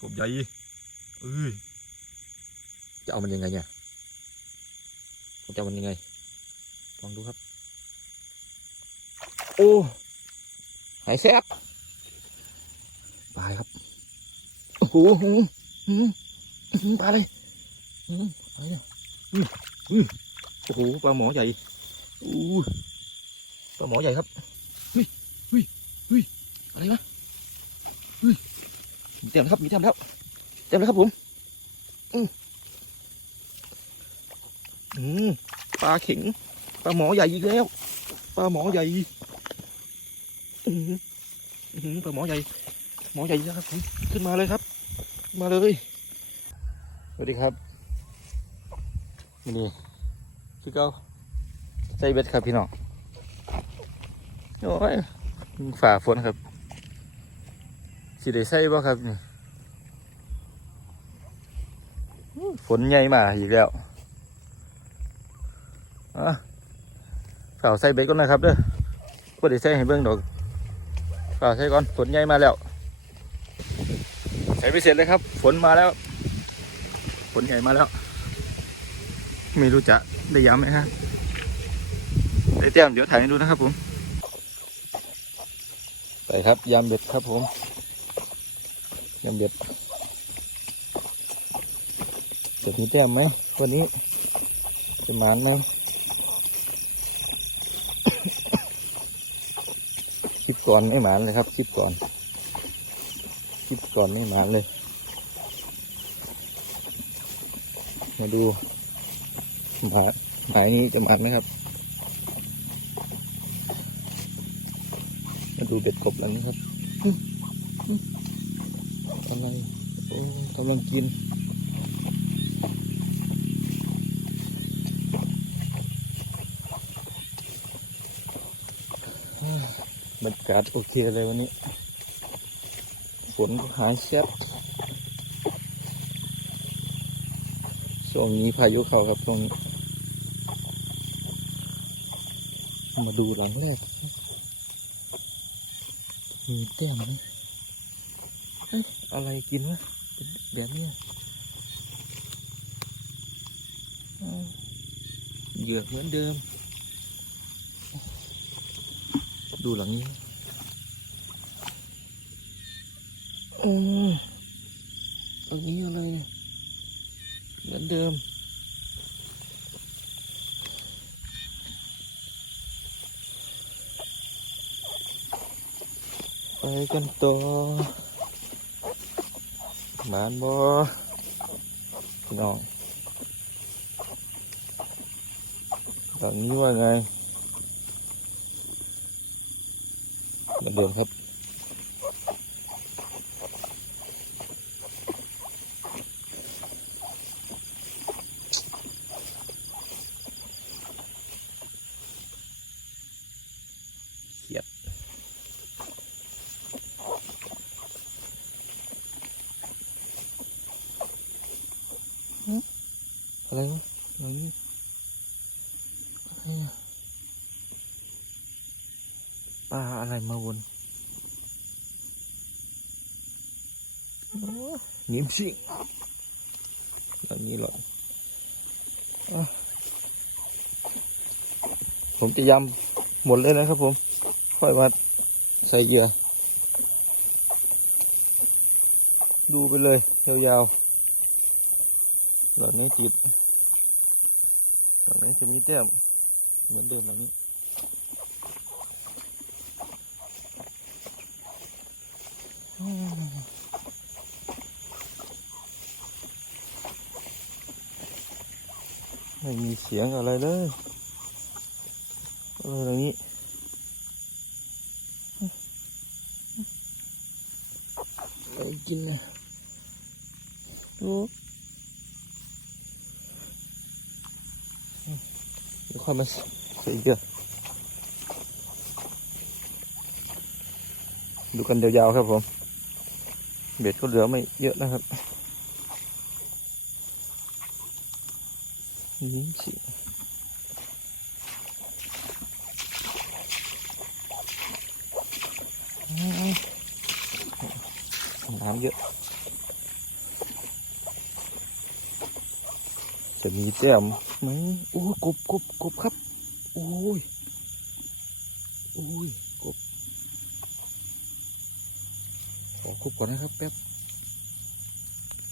กบใหญ่เอ้ยจะเอามันยังไงเนี่ยผมจะเอามันยังไงลองดูครับ โอ้หายแซ่บปลาครับโอ้โหปลาเลยอะไรเนี่ยโอ้โหปลาหมอใหญ่อู้ปลาหมอใหญ่ครับเฮ้ยเฮ้ยเฮ้ยอะไรวะ เต็มแล้วครับมีเต็มแล้วเต็มแล้วครับผมอืมอืมปลาเข็งปลาหมอใหญ่อีกแล้วปลาหมอใหญ่อืออือปลาหมอใหญ่ หมอใหญ่แล้วครับผมขึ้นมาเลยครับ มาเลยสวัสดีครับนี่คือเก้าใส่เบ็ดครับพี่น้องโอ้ยฝ่าฝนครับ สิได้ใส่บ่ครับนี่ฝนใหญ่มาอีกแล้วอะฝ่าใส่เบ็ดก่อนนะครับเด้อบ่ได้ใส่ให้เบิ่งดอกฝ่าใส่ก่อนฝนใหญ่มาแล้วใส่ไปเสร็จเลยครับ ฝนมาแล้ว ฝนใหญ่มาแล้ว ไม่รู้จะได้ย้ำไหมฮะได้เตรียมเดี๋ยวถ่ายให้ดูนะครับผม ไปครับยำเบ็ดครับผม ยำเบ็ดจะมีแต้มไหมวันนี้จะหมานไหมคลิปก่อนไม่หมานเลยครับคลิปก่อนคลิปก่อนไม่หมานเลย มาดูหมาหมายนี้จะหมานไหมครับ มาดูเบ็ดกบแล้วนะครับ อะไรโอ้กำลังกินบรรยากาศโอเคเลยวันนี้ ฝนก็หายแซ่บช่วงนี้พายุเข้าครับช่วงนี้มาดูหลังแรกมีแก้มไหม อะไรกินวะเป็นแบบนี้เหยือกเหมือนเดิม ดูหลังนี้โอ้ตรงนี้อะไรเนี่ยเหมือนเดิมไปกันต่อ หมานบอพี่น้องหลังนี้ว่าไงเหมือนเดิมครับ อะไรวะหลังนี้อะไรอะปลาอะไรมาวนโอ้นิ่มสิงหลังนี้หรออะผมจะยำหมดเลยนะครับผม ค่อยมาใส่เหยื่อ ดูไปเลย ยาวๆหลังนี้ติด หลังนี้จะมีแต้มเหมือนเดิมหลังนี้ไม่มีเสียงอะไรเลยอะไรอย่างนี้ไม่กินนะโอ้เดี๋ยวค่อยมาใส่เยอะดูกันยาวๆครับผม เบ็ดก็เหลือไม่เยอะนะครับนี่สิน้ำเยอะ จะมีแต้มไหมโอ้กบกบกบครับ โอ้ยโอ้ยกบขอกบก่อนนะครับแป๊บ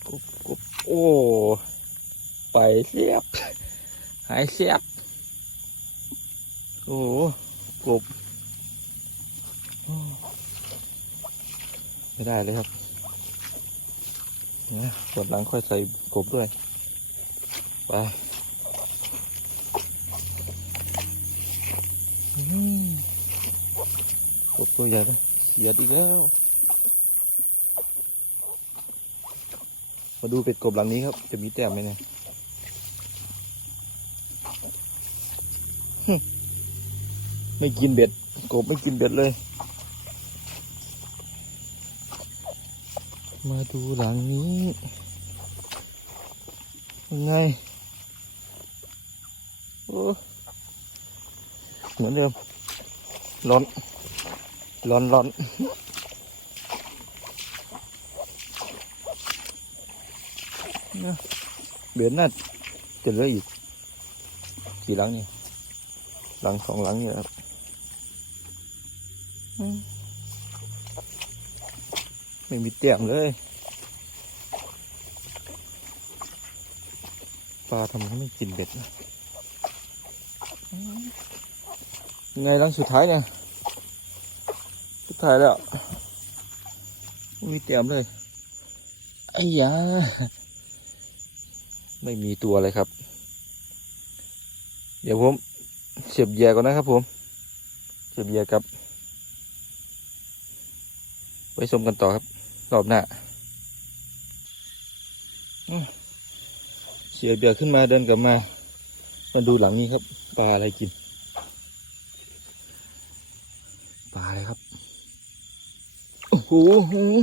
กบกบโอ้ไปเสียบ หายเสียบ โอ้กบไม่ได้เลยครับนะส่วนหลังค่อยใส่กบด้วย ไปอืมกบตัวใหญ่เลยเสียดอีกแล้ว มาดูเป็ดกบหลังนี้ครับ จะมีแต้มไหมเนี่ยไม่กินเบ็ด กบไม่กินเบ็ดเลย มาดูหลังนี้ยังไง โอ้ เหมือนเดิม ร้อน ร้อนร้อนเบียนน่าจะเหลืออีกกี่หลังเนี่ยหลังสองหลังเนี่ยครับไม่มีเตียมเลยปลาทำไมไม่กินเบ็ดนะอืม ยังไงหลังสุดท้ายเนี่ยสุดท้ายแล้วไม่มีเตียมเลยไอ้ยาไม่มีตัวเลยครับ เดี๋ยวผมเสียบเหยียก่อนนะครับผมเสียบเหยียกับ ไว้ชมกันต่อครับ รอบหน้าเสียบเหยียขึ้นมาเดินกลับมา มาดูหลังนี้ครับปลาอะไรกิน ป ลาอะไรครับ โอ้โหอื้อ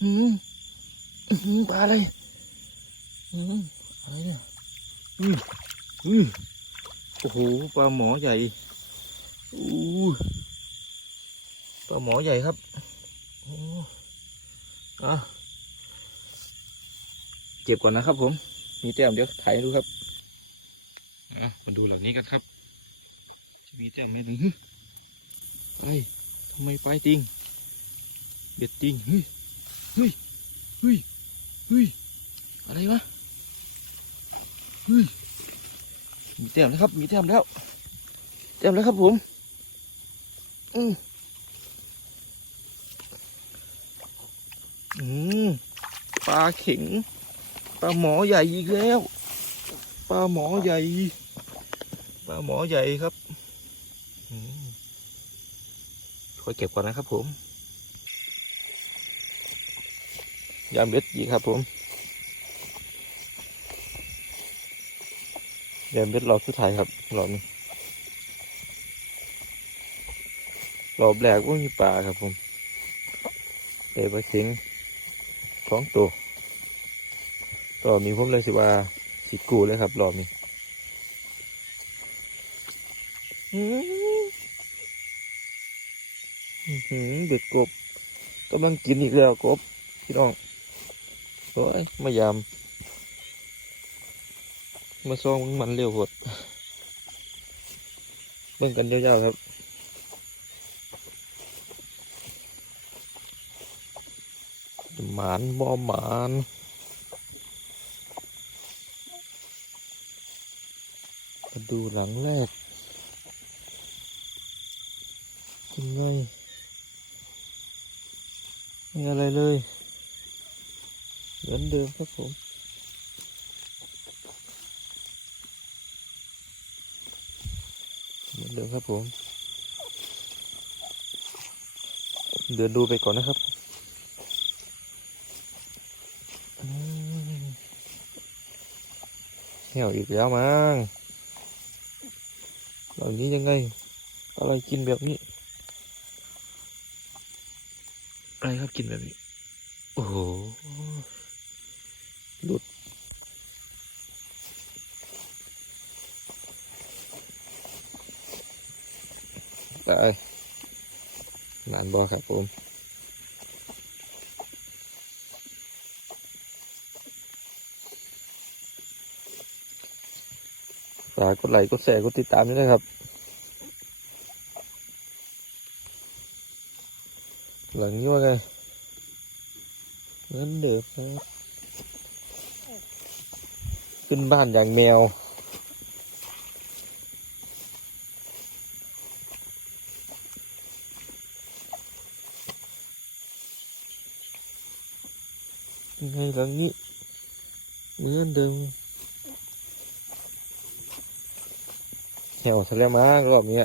หืออื้อหือปลาอะไรอื้ออะไรเนี่ยอืมอืมโอ้โห ปลาหมอใหญ่อู้ปลาหมอใหญ่ครับโอ้อะเก็บก่อนนะครับผม มีแต้มเดี๋ยวถ่ายให้ดูครับอะมาดูหลังนี้กันครับ จะมีแต้มไหมหนึ่งไปทำ ไม่ไปติง เบ็ดติง เฮ้ย เฮ้ย เฮ้ย เฮ้ย อะไรวะ เฮ้ย มีแต้มแล้วครับ มีแต้มแล้ว แต้มแล้วครับผม อืมอืมปลาเข็ง ปลาหมอใหญ่อีกแล้ว ปลาหมอใหญ่ ปลาหมอใหญ่ครับอืม ขอเก็บก่อนนะครับผม ยามเบ็ดอีครับผมเดินเบ็ดรอบสุดท้ายครับรอบนี้รอบแรกว่ามีปลาครับผมเตะปลาเข็งสองตัวรอบนี้ผมเลยสิว่าสิกูเลยครับรอบนี้ หือเด็กกบกำลังกินอีกแล้วกบพี่น้องโอ้ยมายาม มาซองมันเร็วหดเบิ่งกันยาวๆครับหมานบ่หมานมาดูหลังแรกเป็นไง ม่อะไรเลยเหมือนเดิมครับผมเหมือนเดิมครับผม เดินดูไปก่อนนะครับเหี่ยวอีกแล้วมั้งแบบนี้ยังไง อะไรกินแบบนี้ อะไรครับกินแบบนี้ โอ้โห หลุดตายนานบอครับผมฝากกดไลค์กดแชร์กดติดตามด้วยนะครับ หลังนี้ว่าไงเหมือนเดิมครับขึ้นบ้านอย่างแมว ยังไงหลังนี้เหมือนเดิมเหี่ยวทะเลมากรอบนี้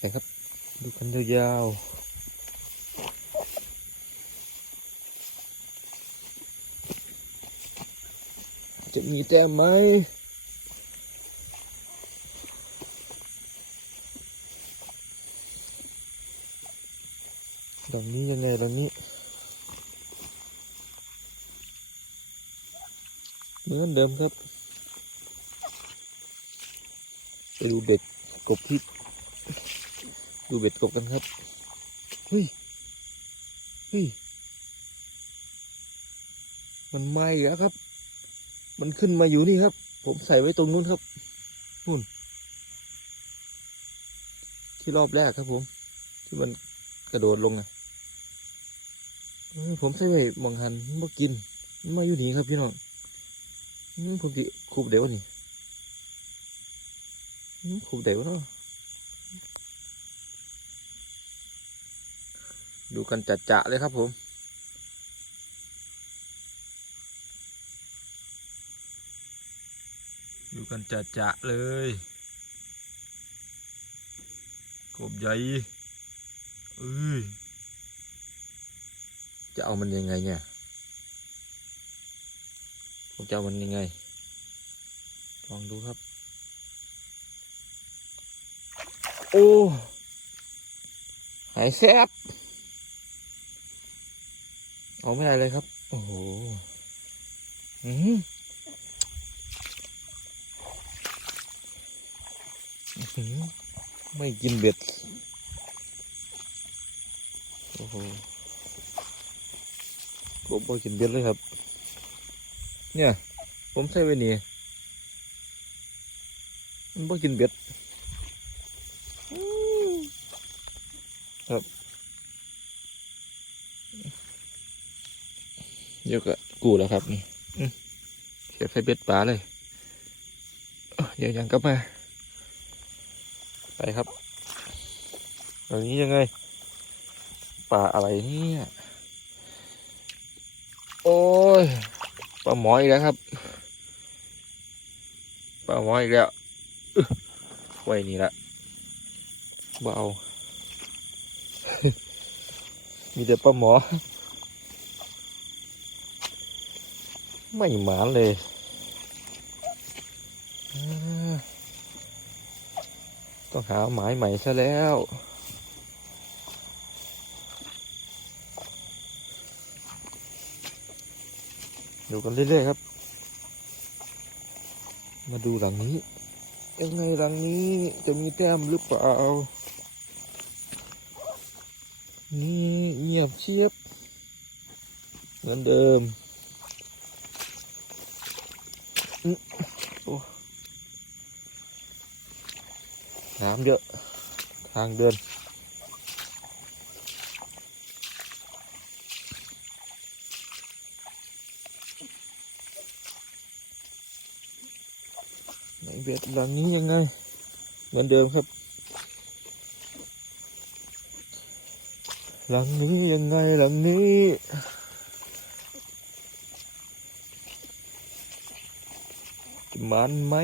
อะไปครับ ดูกันยาวๆ จะมีแต้มไหมดอกนี้ยังไงดอกนี้ เหมือนเดิมครับ ไปดูเบ็ดกบที่ ดูเบ็ดกบกันครับ เฮ้ย เฮ้ย มันไหม้แล้วครับ มันขึ้นมาอยู่นี่ครับ ผมใส่ไว้ตรงนู้นครับนู่น ที่รอบแรกครับผม ที่มันกระโดดลงนะผมใส่ไว้มองหันมากินมันมาอยู่นี่ครับพี่น้องอืมผมสิคูบเดี๋ยวนี่คูบเดี๋ยวเนาะ ดูกันจัดจะเลยครับผม ดูกันจัดจะเลยกบใหญ่เอ้ยจะเอามันยังไงเนี่ยผมจะเอามันยังไงลองดูครับ โอ้หายแซบ เอาไม่ได้เลยครับ โอ้โหอืมไม่กินเบ็ด โอ้โหผมบ่กินเบ็ดเลยครับ เนี่ย ผมใส่ไว้นี่มันบ่กินเบ็ดครับ เดี๋ยวก็กูแล้วครับนี่อื้อเสียบใส่เบ็ดปลาเลยเอ้อเดี๋ยวยังกลับมา ไปครับตอนนี้ยังไงปลาอะไรเนี่ยโอ้ยปลาหมออีกแล้วครับปลาหมออีกแล้วอึ๊ะไว้นี่ละเบเอามีแต่ปลาหมอ ไม่หมานเลยต้องหาหมายใหม่ซะแล้ว ดูกันเรื่อยๆครับ มาดูหลังนี้ยังไงหลังนี้จะมีแต้มหรือเปล่า นี่เงียบเชียบ เหมือนเดิม อื้อโอ้น้ำเยอะทางเดินไหนเบ็ดหลังนี้ยังไงเหมือนเดิมครับ หลังนี้ยังไงหลังนี้ จะมันไหม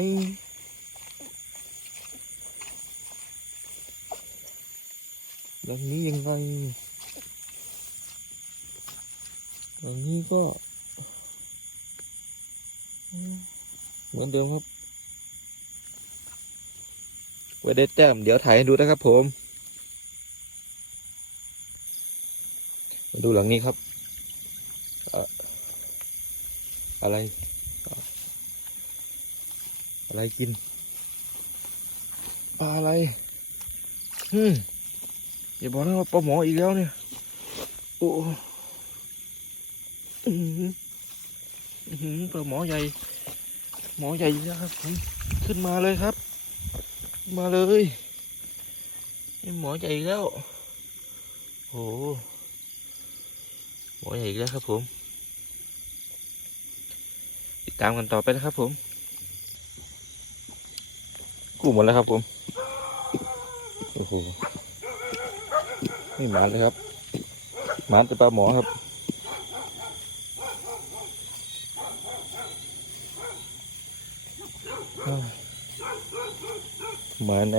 หลังนี้ยังไงหลังนี้ก็เหมือนเดิมครับไว้ได้แต้มเดี๋ยวถ่ายให้ดูนะครับผม มาดูหลังนี้ครับ อะไร อะไรกินปลาอะไรอืมอย่าบอกนะว่าปลาหมออีกแล้วเนี่ย โอ้อื้อหืออื้อหือปลาหมอใหญ่ หมอใหญ่นะครับผมขึ้นมาเลยครับ มาเลยหมอใหญ่แล้วโอ้โหหมอใหญ่แล้วครับผม ติดตามกันต่อไปนะครับผม กู้หมดแล้วครับผมโอ้โหนี่หมานเลยครับหมานแต่ปลาหมอครับหมาไหน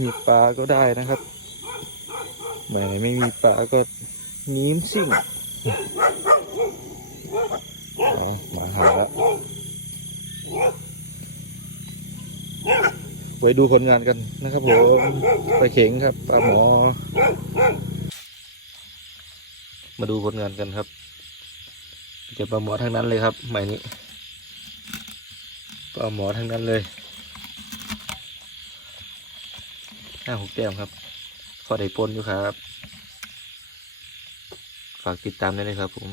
มีปลาก็ได้นะครับหมาไหนไม่มีปลาก็นิ้มซิ่งหมาหาแล้ว ไว้ดูผลงานกันนะครับผมไปเข็งครับปลาหมอ มาดูผลงานกันครับเจอปลาหมอทั้งนั้นเลยครับใหมายนี้ปลาหมอทั้งนั้นเลยห้าหกแต้มครับพอได้ปนอยู่ครับ ฝากติดตามได้วยครับผม